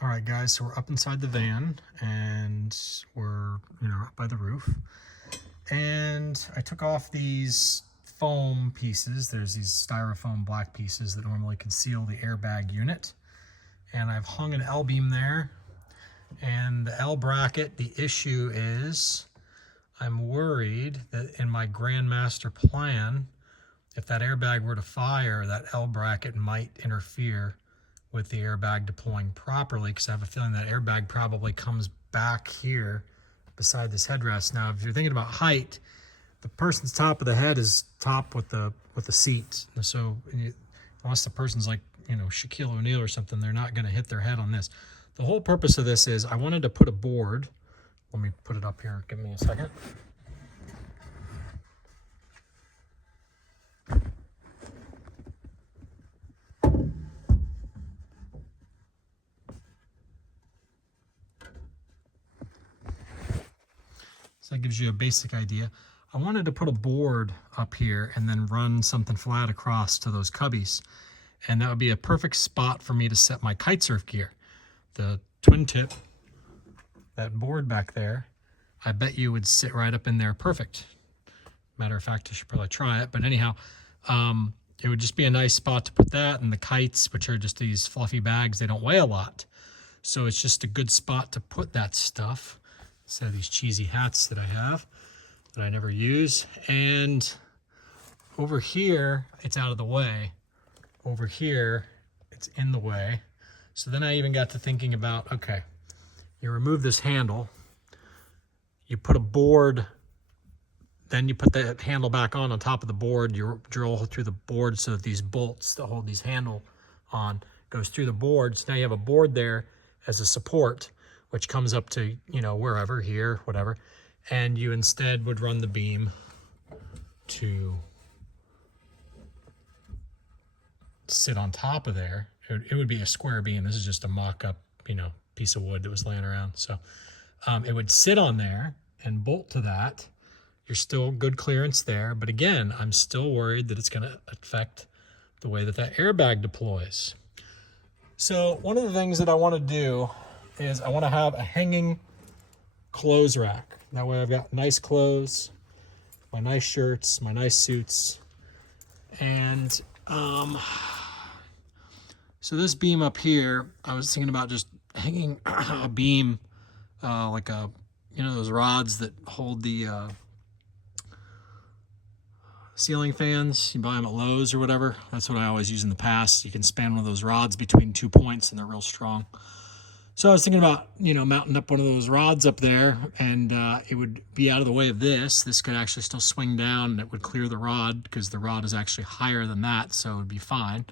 All right, guys, so we're up inside the van and we're, up by the roof. And I took off these foam pieces. There's these styrofoam black pieces that normally conceal the airbag unit. And I've hung an L-beam there. And the L bracket, the issue is I'm worried that in my Grandmaster plan, if that airbag were to fire, that L bracket might interfere with the airbag deploying properly, because I have a feeling that airbag probably comes back here beside this headrest. Now, if you're thinking about height, the person's top of the head is top with the seat. So unless the person's like, Shaquille O'Neal or something, they're not going to hit their head on this. The whole purpose of this is I wanted to put a board. Let me put it up here. Give me a second. So that gives you a basic idea. I wanted to put a board up here and then run something flat across to those cubbies. And that would be a perfect spot for me to set my kitesurf gear. The twin tip, that board back there, I bet you would sit right up in there perfect. Matter of fact, I should probably try it. But anyhow, it would just be a nice spot to put that, and the kites, which are just these fluffy bags, they don't weigh a lot. So it's just a good spot to put that stuff. Instead of these cheesy hats that I have that I never use. And over here, it's out of the way. Over here, it's in the way. So then I even got to thinking about, okay, you remove this handle, you put a board, then you put the handle back on top of the board, you drill through the board so that these bolts that hold these handle on goes through the board. So now you have a board there as a support, which comes up to, wherever, here, whatever. And you instead would run the beam to sit on top of there. It would be a square beam. This is just a mock-up, piece of wood that was laying around. So it would sit on there and bolt to that. You're still good clearance there. But again, I'm still worried that it's going to affect the way that airbag deploys. So one of the things that I want to do is I want to have a hanging clothes rack. That way I've got nice clothes, my nice shirts, my nice suits. And so this beam up here, I was thinking about just hanging a beam like those rods that hold the ceiling fans. You buy them at Lowe's or whatever. That's what I always use in the past. You can span one of those rods between 2 points and they're real strong. So I was thinking about, mounting up one of those rods up there, and it would be out of the way of this. This could actually still swing down and it would clear the rod, because the rod is actually higher than that, so it would be fine.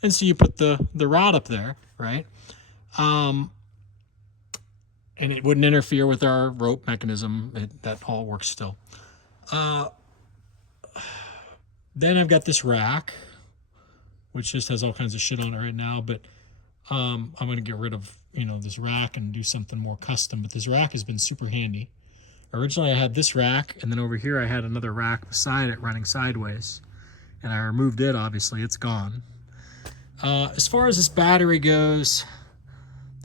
And so you put the rod up there, right? And it wouldn't interfere with our rope mechanism. That all works still. Then I've got this rack, which just has all kinds of shit on it right now, but I'm going to get rid of, this rack and do something more custom. But this rack has been super handy. Originally I had this rack, and then over here I had another rack beside it running sideways. And I removed it, obviously, it's gone. As far as this battery goes,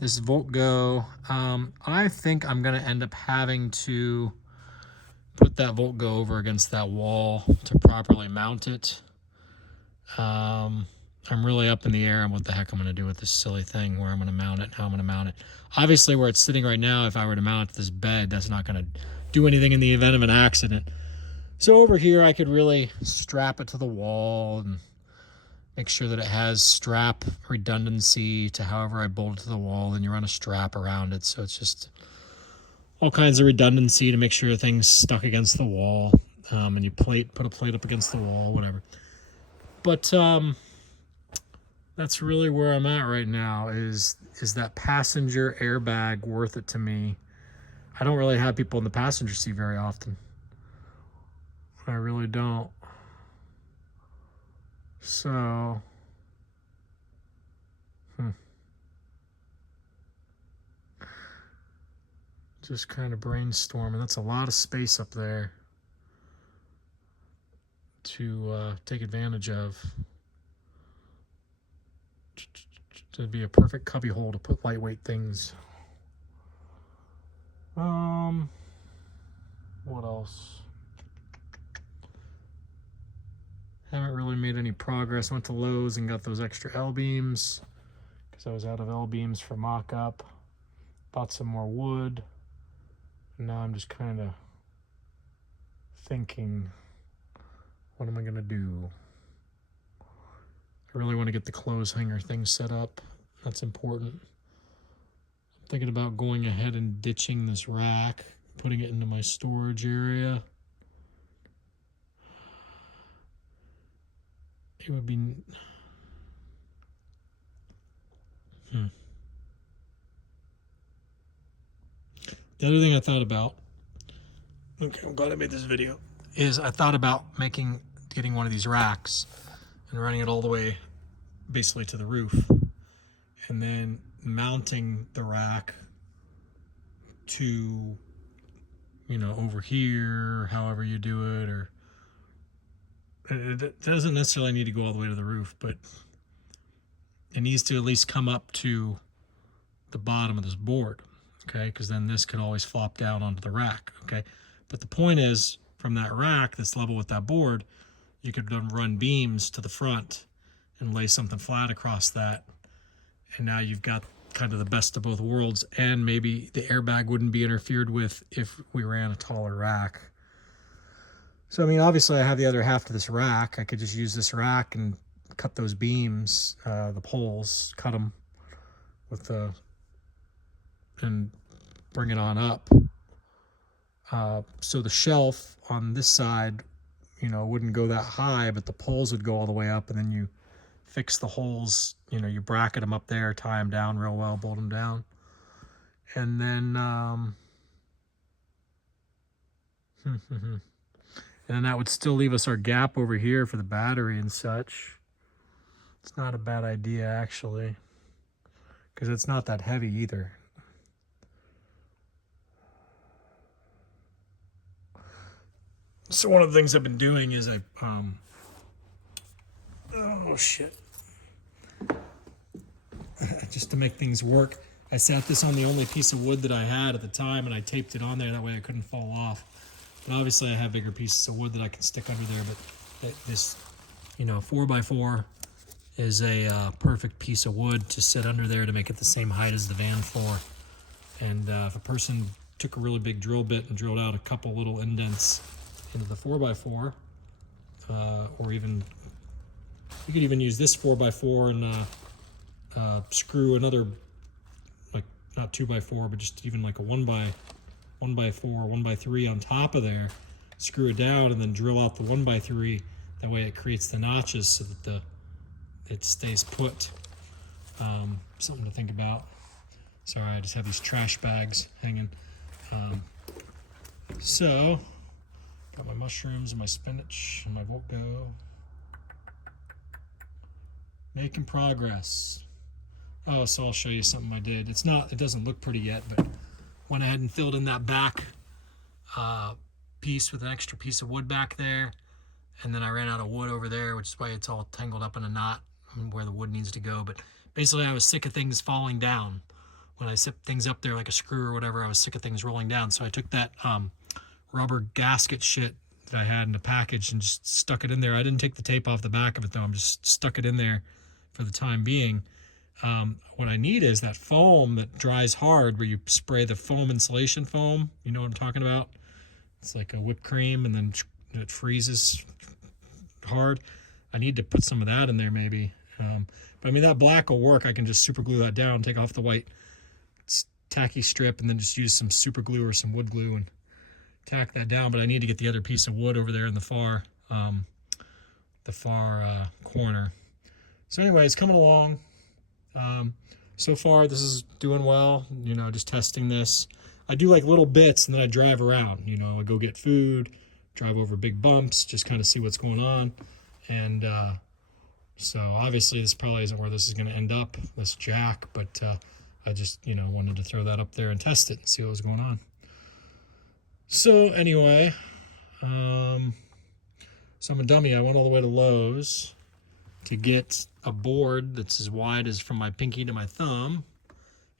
this VoltGo, I think I'm going to end up having to put that VoltGo over against that wall to properly mount it. I'm really up in the air on what the heck I'm going to do with this silly thing, where I'm going to mount it, how I'm going to mount it. Obviously, where it's sitting right now, if I were to mount it to this bed, that's not going to do anything in the event of an accident. So over here, I could really strap it to the wall and make sure that it has strap redundancy to however I bolt it to the wall, and you run a strap around it. So it's just all kinds of redundancy to make sure things stuck against the wall. And you put a plate up against the wall, whatever. But that's really where I'm at right now. Is that passenger airbag worth it to me? I don't really have people in the passenger seat very often. I really don't. So, just kind of brainstorming. That's a lot of space up there to take advantage of. So it'd be a perfect cubby hole to put lightweight things. What else? Haven't really made any progress. Went to Lowe's and got those extra L-beams because I was out of L-beams for mock-up. Bought some more wood. And now I'm just kind of thinking, what am I going to do? I really want to get the clothes hanger thing set up. That's important. I'm thinking about going ahead and ditching this rack, putting it into my storage area. It would be... The other thing I thought about, okay, I'm glad I made this video, is I thought about getting one of these racks and running it all the way basically to the roof, and then mounting the rack to, you know, over here, however you do it, or it doesn't necessarily need to go all the way to the roof, but it needs to at least come up to the bottom of this board, okay? Because then this could always flop down onto the rack, okay? But the point is, from that rack that's level with that board, you could then run beams to the front and lay something flat across that, and now you've got kind of the best of both worlds, and maybe the airbag wouldn't be interfered with if we ran a taller rack. So I mean, obviously I have the other half to this rack. I could just use this rack and cut those beams, the poles, cut them with the, and bring it on up. So the shelf on this side, you know, wouldn't go that high, but the poles would go all the way up, and then you fix the holes, you know, you bracket them up there, tie them down real well, bolt them down. And then, and then that would still leave us our gap over here for the battery and such. It's not a bad idea, actually, because it's not that heavy either. So one of the things I've been doing is oh shit. Just to make things work, I sat this on the only piece of wood that I had at the time, and I taped it on there, that way it couldn't fall off. But obviously I have bigger pieces of wood that I can stick under there, but this, you know, 4x4 is a perfect piece of wood to sit under there to make it the same height as the van floor. And if a person took a really big drill bit and drilled out a couple little indents into the 4x4, or even, you could even use this 4x4 and screw another, like not 2x4, but just even like a 1x4, 1x3 on top of there, screw it down, and then drill out the 1x3. That way it creates the notches so that it stays put. Something to think about. Sorry, I just have these trash bags hanging. So, got my mushrooms and my spinach and my Voltgo. Making progress. Oh, so I'll show you something I did. It doesn't look pretty yet, but went ahead and filled in that back piece with an extra piece of wood back there. And then I ran out of wood over there, which is why it's all tangled up in a knot where the wood needs to go. But basically I was sick of things falling down. When I set things up there like a screw or whatever, I was sick of things rolling down. So I took that rubber gasket shit that I had in a package and just stuck it in there. I didn't take the tape off the back of it though. I'm just stuck it in there for the time being. What I need is that foam that dries hard, where you spray the foam insulation foam. You know what I'm talking about? It's like a whipped cream, and then it freezes hard. I need to put some of that in there maybe. But I mean, that black will work. I can just super glue that down, take off the white tacky strip, and then just use some super glue or some wood glue and tack that down. But I need to get the other piece of wood over there in the far corner. So anyways, coming along. So far this is doing well, you know, just testing this. I do like little bits, and then I drive around, you know, I go get food, drive over big bumps, just kind of see what's going on. And so obviously this probably isn't where this is going to end up, this jack, but I just, you know, wanted to throw that up there and test it and see what was going on. So anyway, so I'm a dummy. I went all the way to Lowe's, to get a board that's as wide as from my pinky to my thumb.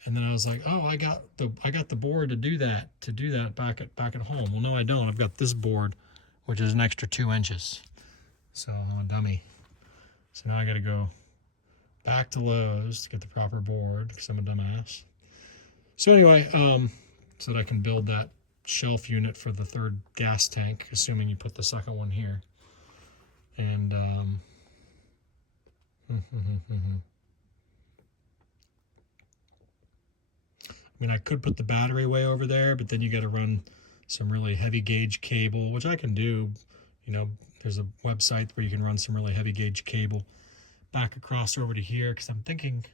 And then I was like, oh, I got the board to do that back at home. Well, no, I don't. I've got this board, which is an extra 2 inches. So I'm a dummy. So now I got to go back to Lowe's to get the proper board because I'm a dumbass. So anyway, so that I can build that shelf unit for the 3rd gas tank, assuming you put the 2nd one here. And I mean, I could put the battery way over there, but then you got to run some really heavy gauge cable, which I can do. You know, there's a website where you can run some really heavy gauge cable back across over to here, because I'm thinking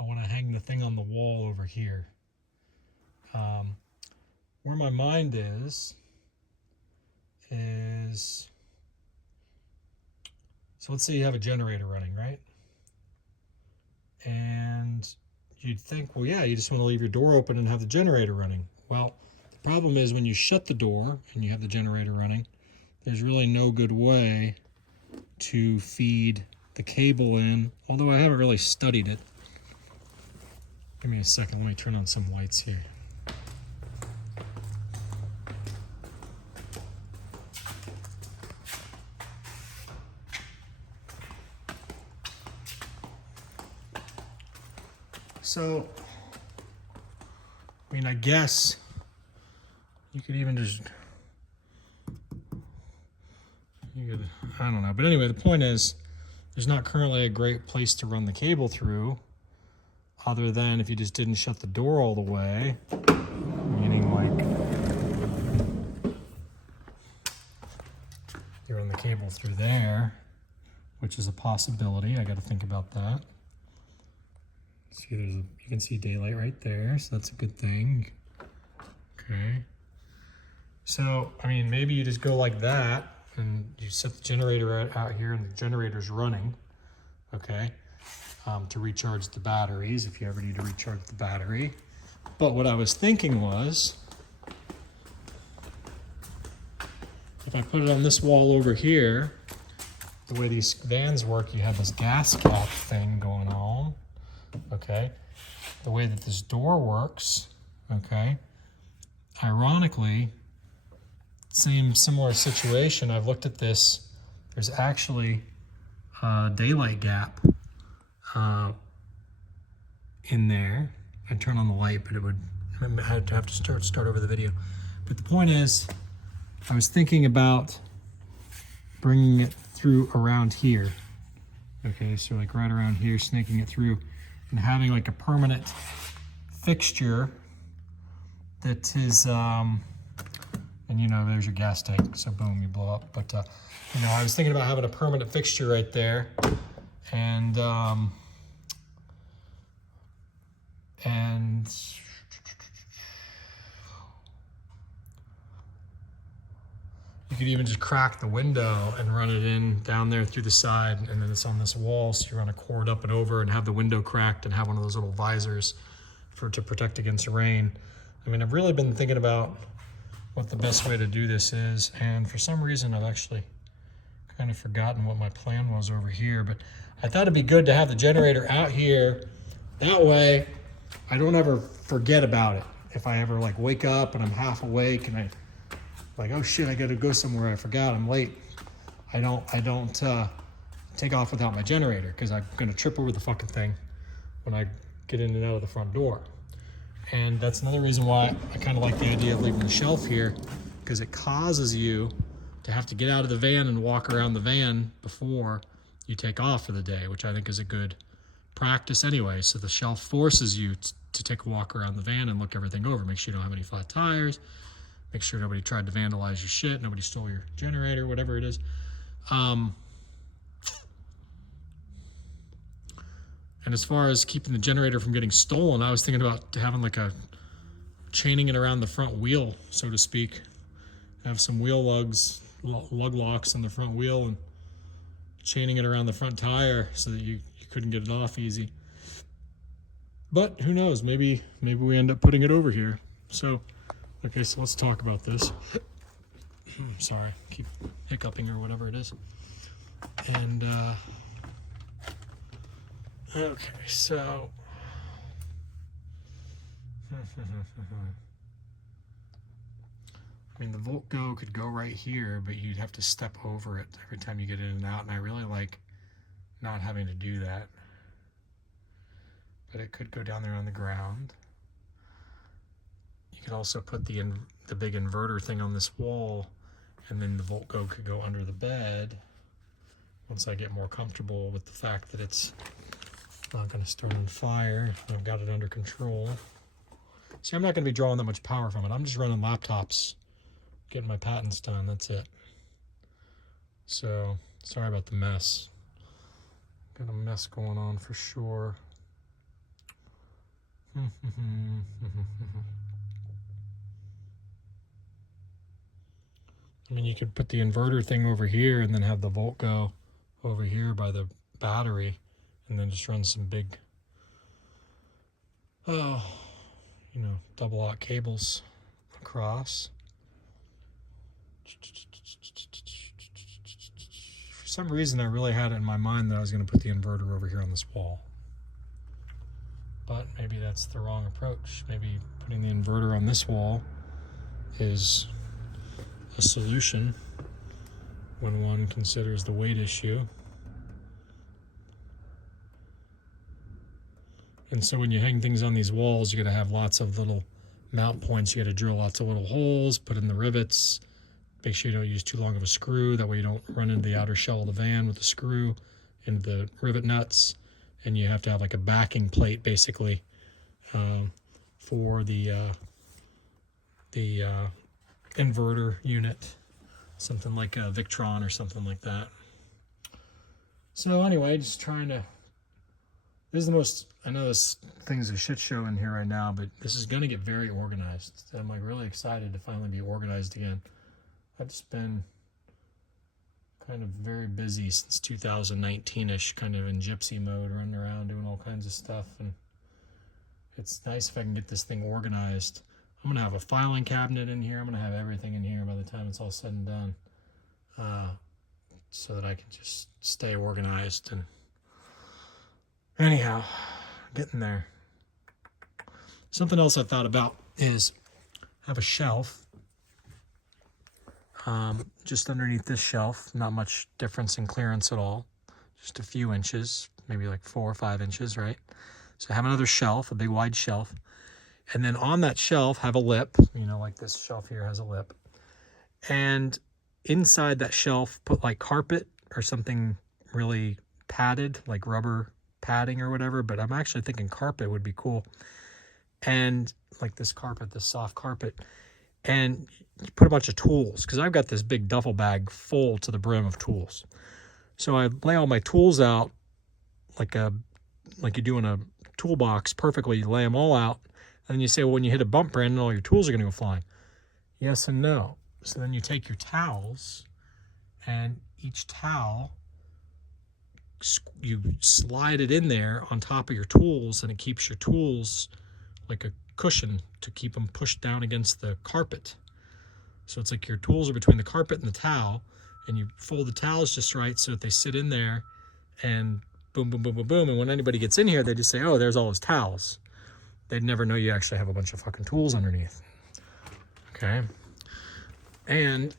I want to hang the thing on the wall over here. Where my mind is so let's say you have a generator running, right? And you'd think, well, yeah, you just want to leave your door open and have the generator running. Well, the problem is when you shut the door and you have the generator running, there's really no good way to feed the cable in, although I haven't really studied it. Give me a second, let me turn on some lights here. So, I mean, I guess you could even just, I don't know. But anyway, the point is, there's not currently a great place to run the cable through, other than if you just didn't shut the door all the way, meaning like you run the cable through there, which is a possibility. I got to think about that. See, you can see daylight right there, so that's a good thing. Okay. So, I mean, maybe you just go like that, and you set the generator out here, and the generator's running, okay, to recharge the batteries, if you ever need to recharge the battery. But what I was thinking was, if I put it on this wall over here, the way these vans work, you have this gas cap thing going on. Okay, the way that this door works, okay, ironically, similar situation, I've looked at this, there's actually a daylight gap in there. I'd turn on the light, but I had to have to start over the video. But the point is, I was thinking about bringing it through around here. Okay, so like right around here, snaking it through, and having like a permanent fixture that is, and you know, there's your gas tank, so boom, you blow up. But you know, I was thinking about having a permanent fixture right there, and you could even just crack the window and run it in down there through the side, and then it's on this wall, so you run a cord up and over and have the window cracked and have one of those little visors to protect against rain. I mean, I've really been thinking about what the best way to do this is, and for some reason I've actually kind of forgotten what my plan was over here, but I thought it'd be good to have the generator out here. That way I don't ever forget about it. If I ever like wake up and I'm half awake and I like, oh shit, I gotta go somewhere, I forgot, I'm late. I don't take off without my generator, because I'm gonna trip over the fucking thing when I get in and out of the front door. And that's another reason why I kind of like the idea of leaving the shelf here, because it causes you to have to get out of the van and walk around the van before you take off for the day, which I think is a good practice anyway. So the shelf forces you to take a walk around the van and look everything over, make sure you don't have any flat tires, make sure nobody tried to vandalize your shit, nobody stole your generator, whatever it is. And as far as keeping the generator from getting stolen, I was thinking about having like chaining it around the front wheel, so to speak. Have some wheel lug locks on the front wheel and chaining it around the front tire so that you couldn't get it off easy. But who knows, maybe we end up putting it over here. So, okay, so let's talk about this. Sorry, keep hiccuping or whatever it is. And Okay, so I mean, the Volt Go could go right here, but you'd have to step over it every time you get in and out, and I really like not having to do that. But it could go down there on the ground. You could also put the big inverter thing on this wall, and then the Volt Go could go under the bed once I get more comfortable with the fact that it's not going to start on fire. I've got it under control. See, I'm not going to be drawing that much power from it. I'm just running laptops, getting my patents done. That's it. So, sorry about the mess. Got a mess going on for sure. I mean, you could put the inverter thing over here and then have the Volt Go over here by the battery, and then just run some big, double aught cables across. For some reason, I really had it in my mind that I was going to put the inverter over here on this wall. But maybe that's the wrong approach. Maybe putting the inverter on this wall is a solution when one considers the weight issue. And so when you hang things on these walls, you're going to have lots of little mount points. You got to drill lots of little holes, put in the rivets. Make sure you don't use too long of a screw. That way you don't run into the outer shell of the van with the screw into the rivet nuts. And you have to have like a backing plate basically for the inverter unit, something like a Victron or something like that. So anyway, just trying to. This is the most. I know this thing's a shit show in here right now, but this is going to get very organized. I'm like really excited to finally be organized again. I've just been kind of very busy since 2019-ish, kind of in gypsy mode, running around doing all kinds of stuff, and it's nice if I can get this thing organized. I'm gonna have a filing cabinet in here. I'm gonna have everything in here by the time it's all said and done, so that I can just stay organized. And anyhow, getting there. Something else I thought about is have a shelf just underneath this shelf. Not much difference in clearance at all, just a few inches, maybe like 4 or 5 inches, right? So have another shelf, a big wide shelf, and then on that shelf have a lip, like this shelf here has a lip, and inside that shelf put like carpet or something really padded, like rubber padding or whatever, but I'm actually thinking carpet would be cool. And like this carpet, this soft carpet, and you put a bunch of tools, because I've got this big duffel bag full to the brim of tools. So I lay all my tools out like you do in a toolbox perfectly. You lay them all out, and then you say, well, when you hit a bump, Brandon, all your tools are going to go flying. Yes and no. So then you take your towels, and each towel, you slide it in there on top of your tools, and it keeps your tools like a cushion to keep them pushed down against the carpet. So it's like your tools are between the carpet and the towel, and you fold the towels just right so that they sit in there, and boom, boom, boom, boom, boom. And when anybody gets in here, they just say, oh, there's all his towels. They'd never know you actually have a bunch of fucking tools underneath. Okay. And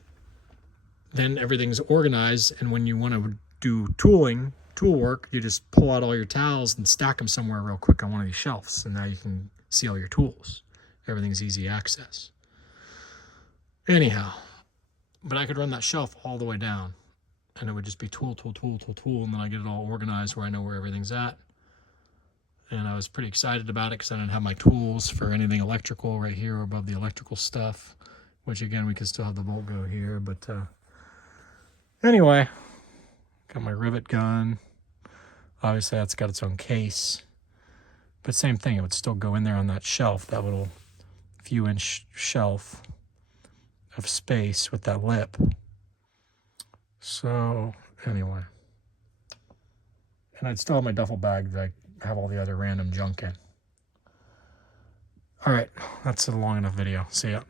then everything's organized, and when you want to do tool work, you just pull out all your towels and stack them somewhere real quick on one of these shelves, and now you can see all your tools. Everything's easy access. Anyhow, but I could run that shelf all the way down, and it would just be tool, and then I get it all organized where I know where everything's at. And I was pretty excited about it because I didn't have my tools for anything electrical right here or above the electrical stuff, which again, we could still have the Volt Go here. But anyway, got my rivet gun. Obviously, that's got its own case. But same thing, it would still go in there on that shelf, that little few inch shelf of space with that lip. So anyway, and I'd still have my duffel bag that I have all the other random junk in. All right, that's a long enough video. See ya.